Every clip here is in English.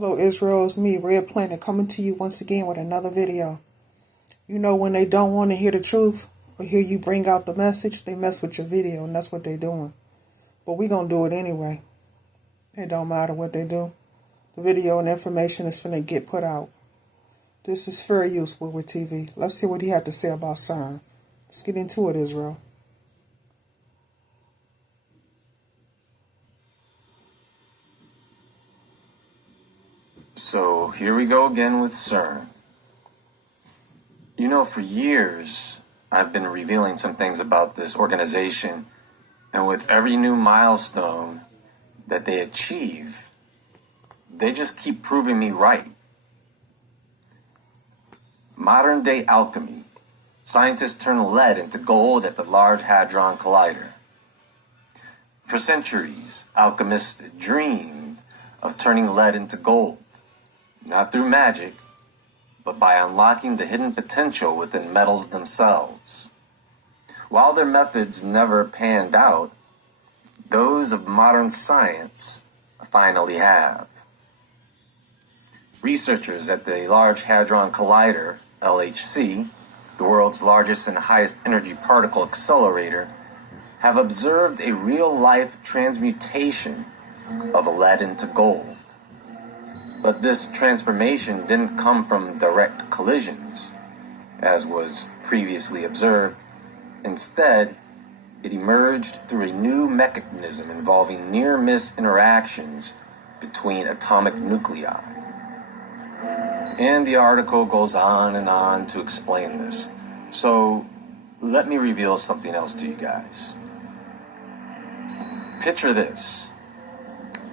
Hello Israel, it's me, Red Planet, coming to you once again with another video. You know when they don't want to hear the truth or hear you bring out the message, they mess with your video, and that's what they're doing. But we gonna do it anyway. It don't matter what they do. The video and information is finna get put out. This is very useful with TV. Let's see what he had to say about CERN. Let's get into it, Israel. So here we go again with CERN. You know, for years, I've been revealing some things about this organization, and with every new milestone that they achieve, they just keep proving me right. Modern day alchemy. Scientists turn lead into gold at the Large Hadron Collider. For centuries, alchemists dreamed of turning lead into gold. Not through magic, but by unlocking the hidden potential within metals themselves. While their methods never panned out, those of modern science finally have. Researchers at the Large Hadron Collider, LHC, the world's largest and highest energy particle accelerator, have observed a real-life transmutation of lead into gold. But this transformation didn't come from direct collisions, as was previously observed. Instead, it emerged through a new mechanism involving near-miss interactions between atomic nuclei. And the article goes on to explain this. So, let me reveal something else to you guys. Picture this.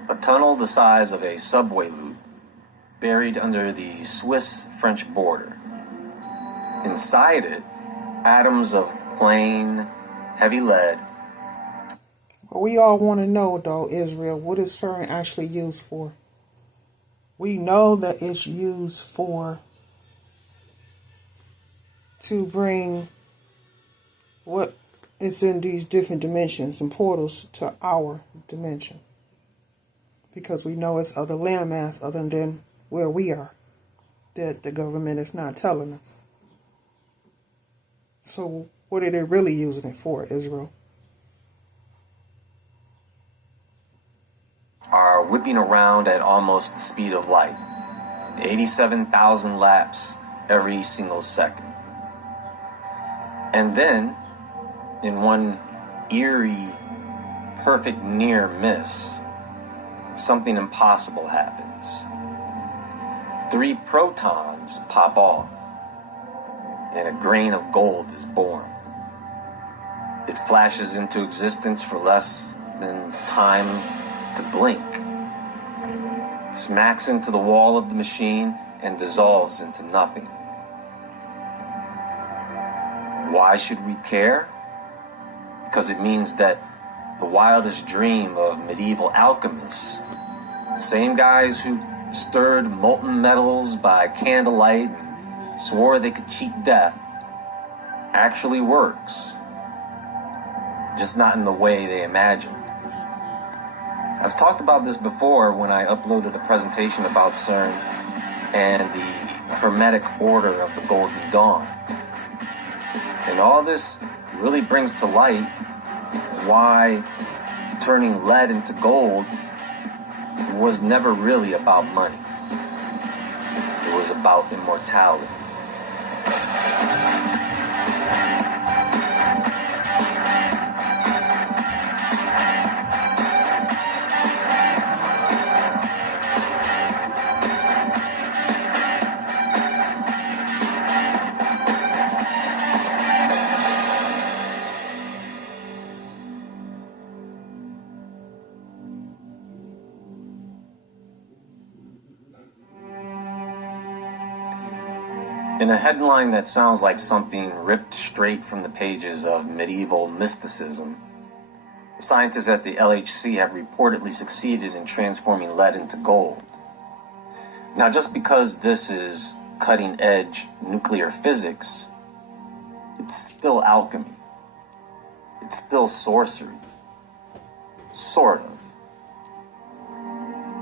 A tunnel the size of a subway loop, buried under the Swiss-French border. Inside it, atoms of plain, heavy lead. Well, we all want to know, though, Israel, what is CERN actually used for? We know that it's used to bring what is in these different dimensions and portals to our dimension. Because we know it's other landmass other than where we are, that the government is not telling us. So what are they really using it for, Israel? Are whipping around at almost the speed of light, 87,000 laps every single second. And then, in one eerie, perfect near miss, something impossible happens. 3 protons pop off, and a grain of gold is born. It flashes into existence for less than time to blink, smacks into the wall of the machine, and dissolves into nothing. Why should we care? Because it means that the wildest dream of medieval alchemists, the same guys who stirred molten metals by candlelight and swore they could cheat death, actually works. Just not in the way they imagined. I've talked about this before when I uploaded a presentation about CERN and the Hermetic Order of the Golden Dawn. And all this really brings to light why turning lead into gold was never really about money. It was about immortality. In a headline that sounds like something ripped straight from the pages of medieval mysticism, scientists at the LHC have reportedly succeeded in transforming lead into gold. Now, just because this is cutting-edge nuclear physics, it's still alchemy. It's still sorcery. Sort of.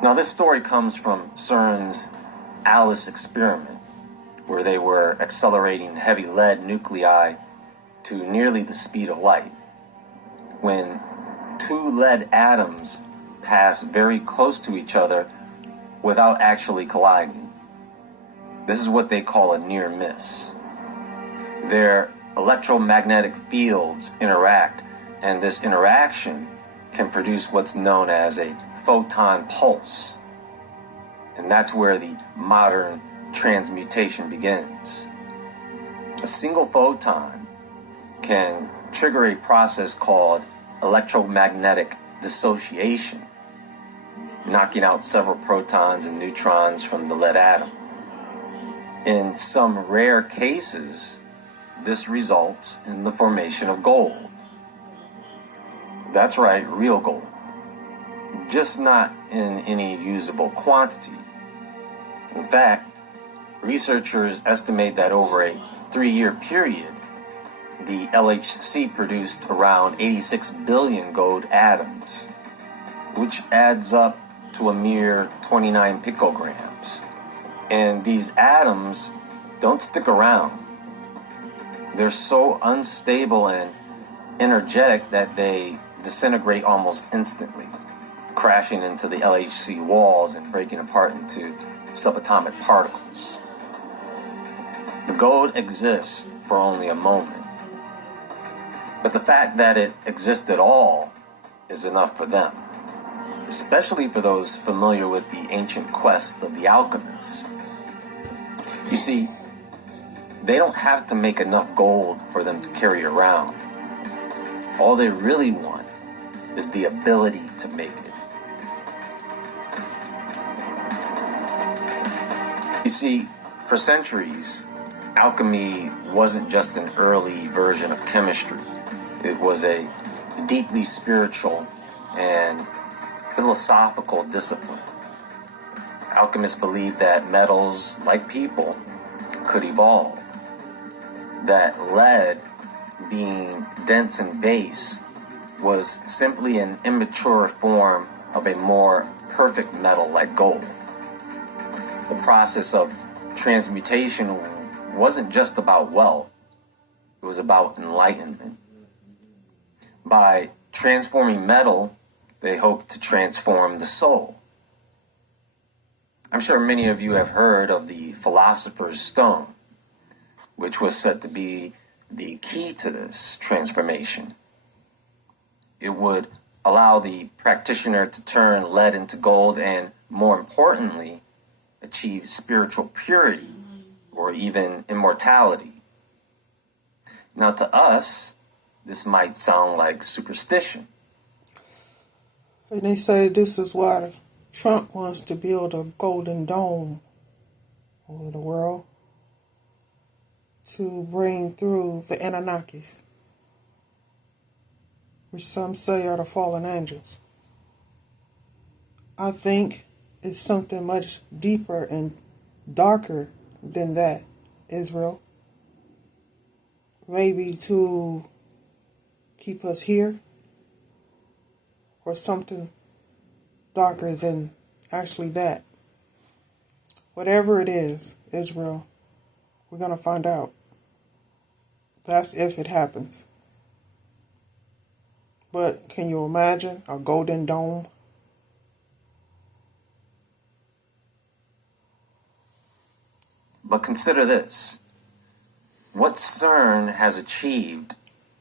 Now, this story comes from CERN's ALICE experiment, where they were accelerating heavy lead nuclei to nearly the speed of light. When two lead atoms pass very close to each other without actually colliding. This is what they call a near miss. Their electromagnetic fields interact, and this interaction can produce what's known as a photon pulse. And that's where the modern transmutation begins. A single photon can trigger a process called electromagnetic dissociation, knocking out several protons and neutrons from the lead atom. In some rare cases, this results in the formation of gold. That's right, real gold. Just not in any usable quantity. In fact, researchers estimate that over a 3-year period, the LHC produced around 86 billion gold atoms, which adds up to a mere 29 picograms. And these atoms don't stick around. They're so unstable and energetic that they disintegrate almost instantly, crashing into the LHC walls and breaking apart into subatomic particles. The gold exists for only a moment, but the fact that it exists at all is enough for them, especially for those familiar with the ancient quest of the alchemists. You see, they don't have to make enough gold for them to carry around. All they really want is the ability to make it. You see, for centuries, alchemy wasn't just an early version of chemistry. It was a deeply spiritual and philosophical discipline. Alchemists believed that metals, like people, could evolve. That lead, being dense and base, was simply an immature form of a more perfect metal like gold. The process of transmutation wasn't just about wealth, it was about enlightenment. By transforming metal, they hoped to transform the soul. I'm sure many of you have heard of the Philosopher's Stone, which was said to be the key to this transformation. It would allow the practitioner to turn lead into gold and, more importantly, achieve spiritual purity or even immortality. Now, to us, this might sound like superstition. And they say this is why Trump wants to build a golden dome over the world to bring through the Anunnakis, which some say are the fallen angels. I think it's something much deeper and darker than that, Israel. Maybe to keep us here, or something darker than actually that. Whatever it is, Israel, we're going to find out. That's if it happens. But can you imagine a golden dome? But consider this. What CERN has achieved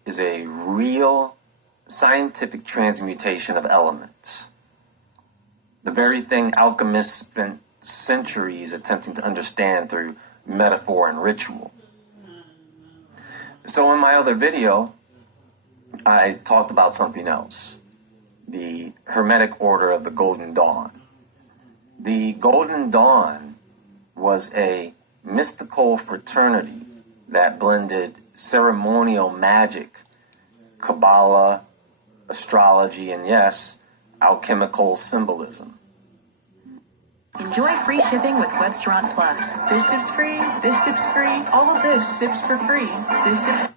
is a real scientific transmutation of elements. The very thing alchemists spent centuries attempting to understand through metaphor and ritual. So in my other video, I talked about something else. The Hermetic Order of the Golden Dawn. The Golden Dawn was a mystical fraternity that blended ceremonial magic, Kabbalah, astrology, and yes, alchemical symbolism. Enjoy free shipping with Webstaurant Plus. This ship's free, this ship's free, all of this ships for free. This ship's...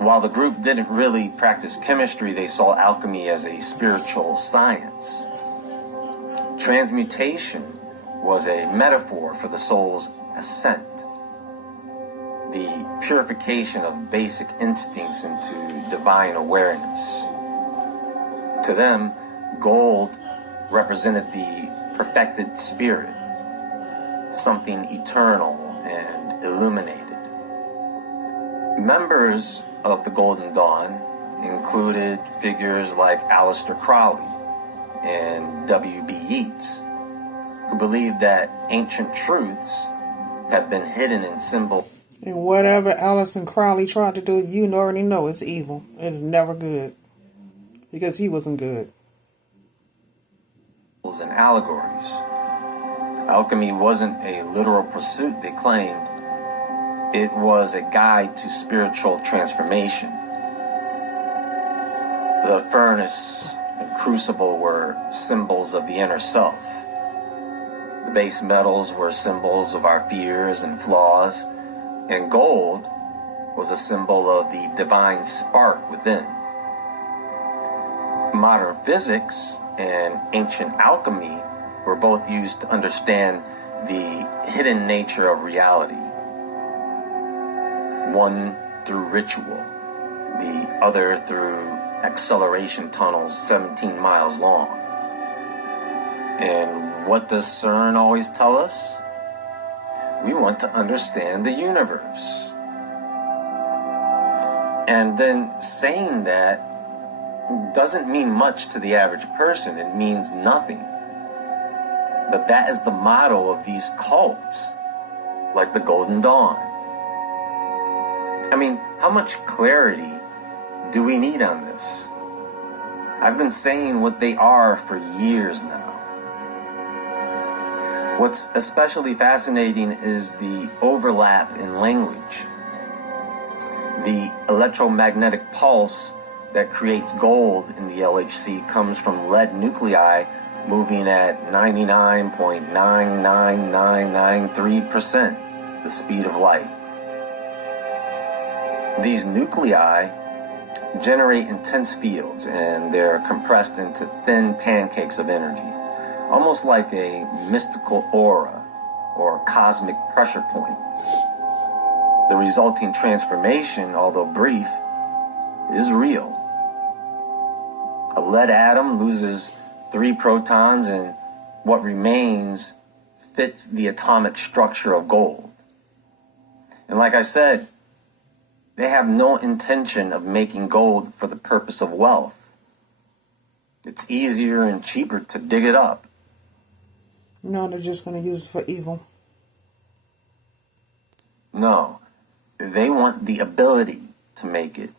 While the group didn't really practice chemistry, they saw alchemy as a spiritual science. Transmutation was a metaphor for the soul's ascent, the purification of basic instincts into divine awareness. To them, gold represented the perfected spirit, something eternal and illuminated. Members of the Golden Dawn included figures like Aleister Crowley and W.B. Yeats, who believed that ancient truths have been hidden in symbol. And whatever Aleister Crowley tried to do, you already know it's evil. It's never good. Because he wasn't good. And allegories. Alchemy wasn't a literal pursuit, they claimed. It was a guide to spiritual transformation. The furnace and crucible were symbols of the inner self. The base metals were symbols of our fears and flaws, and gold was a symbol of the divine spark within. Modern physics and ancient alchemy were both used to understand the hidden nature of reality. One through ritual, the other through acceleration tunnels 17 miles long. And what does CERN always tell us? We want to understand the universe. And then saying that doesn't mean much to the average person. It means nothing. But that is the motto of these cults, like the Golden Dawn. I mean, how much clarity do we need on this? I've been saying what they are for years now. What's especially fascinating is the overlap in language. The electromagnetic pulse that creates gold in the LHC comes from lead nuclei moving at 99.99993%, the speed of light. These nuclei generate intense fields, and they're compressed into thin pancakes of energy, almost like a mystical aura or cosmic pressure point. The resulting transformation, although brief, is real. A lead atom loses 3 protons, and what remains fits the atomic structure of gold. And like I said, they have no intention of making gold for the purpose of wealth. It's easier and cheaper to dig it up. No, they're just going to use it for evil. No, they want the ability to make it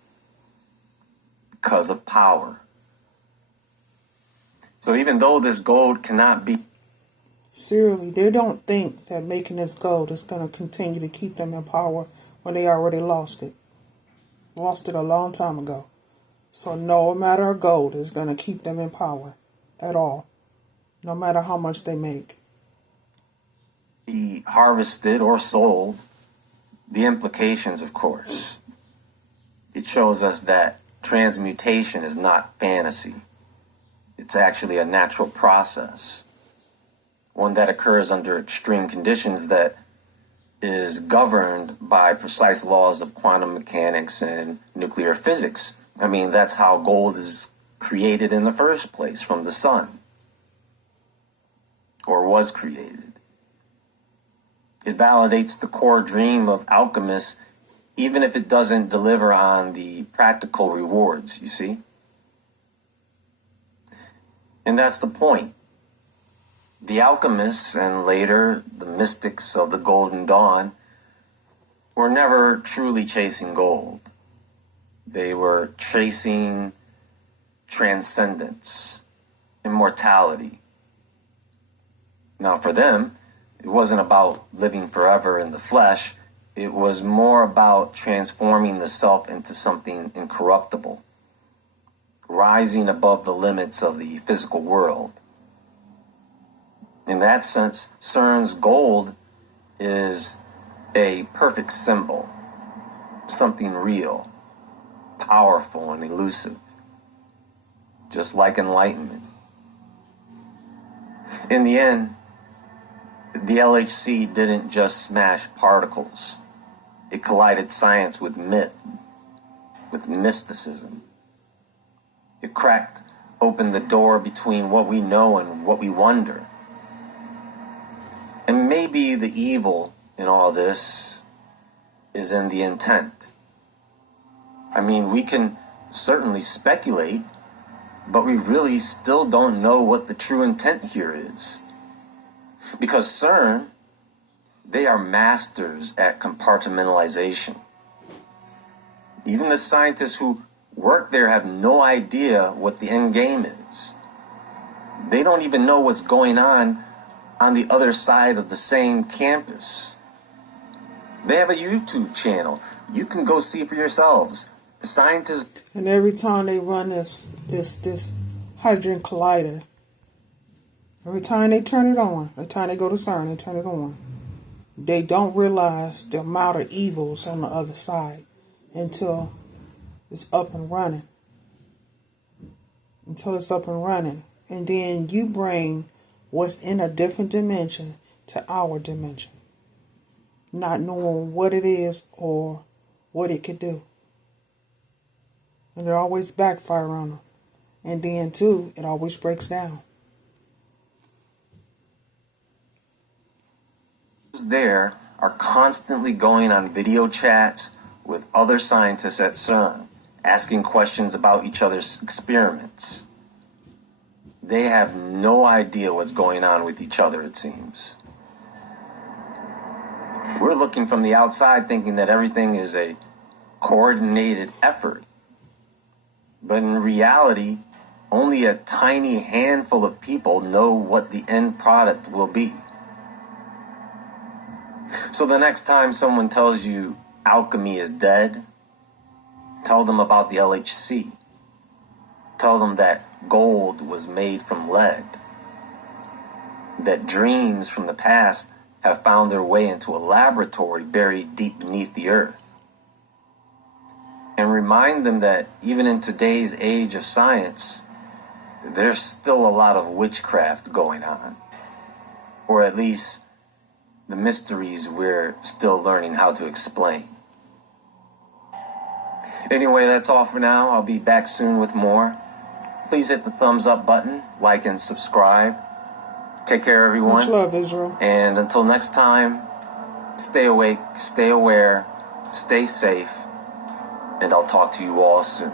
because of power. So even though this gold cannot be... Seriously, they don't think that making this gold is going to continue to keep them in power when they already lost it. Lost it a long time ago. So no matter of gold is going to keep them in power at all. No matter how much they make. Be harvested or sold. The implications, of course. It shows us that transmutation is not fantasy. It's actually a natural process. One that occurs under extreme conditions that is governed by precise laws of quantum mechanics and nuclear physics. I mean, that's how gold is created in the first place, from the sun. Or was created. It validates the core dream of alchemists, even if it doesn't deliver on the practical rewards, you see? And that's the point. The alchemists, and later the mystics of the Golden Dawn, were never truly chasing gold. They were chasing transcendence, immortality. Now for them, it wasn't about living forever in the flesh. It was more about transforming the self into something incorruptible, rising above the limits of the physical world. In that sense, CERN's gold is a perfect symbol, something real, powerful and elusive, just like enlightenment. In the end, the LHC didn't just smash particles. It collided science with myth, with mysticism. It cracked open the door between what we know and what we wonder. And maybe the evil in all this is in the intent. I mean, we can certainly speculate, but we really still don't know what the true intent here is. Because CERN, they are masters at compartmentalization. Even the scientists who work there have no idea what the end game is. They don't even know what's going on the other side of the same campus. They have a YouTube channel. You can go see for yourselves. The scientists... And every time they run this hydrogen collider, every time they turn it on, every time they go to CERN, they turn it on, they don't realize the amount of evils on the other side until it's up and running. Until it's up and running. And then you bring what's in a different dimension to our dimension, not knowing what it is or what it could do. And it always backfire on them. And then, too, it always breaks down. There are constantly going on video chats with other scientists at CERN, asking questions about each other's experiments. They have no idea what's going on with each other, it seems. We're looking from the outside thinking that everything is a coordinated effort. But in reality, only a tiny handful of people know what the end product will be. So the next time someone tells you alchemy is dead, tell them about the LHC. Tell them that gold was made from lead. That dreams from the past have found their way into a laboratory buried deep beneath the earth. And remind them that even in today's age of science, there's still a lot of witchcraft going on. Or at least the mysteries we're still learning how to explain. Anyway, that's all for now. I'll be back soon with more. Please hit the thumbs up button, like and subscribe. Take care, everyone. Much love, Israel. And until next time, stay awake, stay aware, stay safe, and I'll talk to you all soon.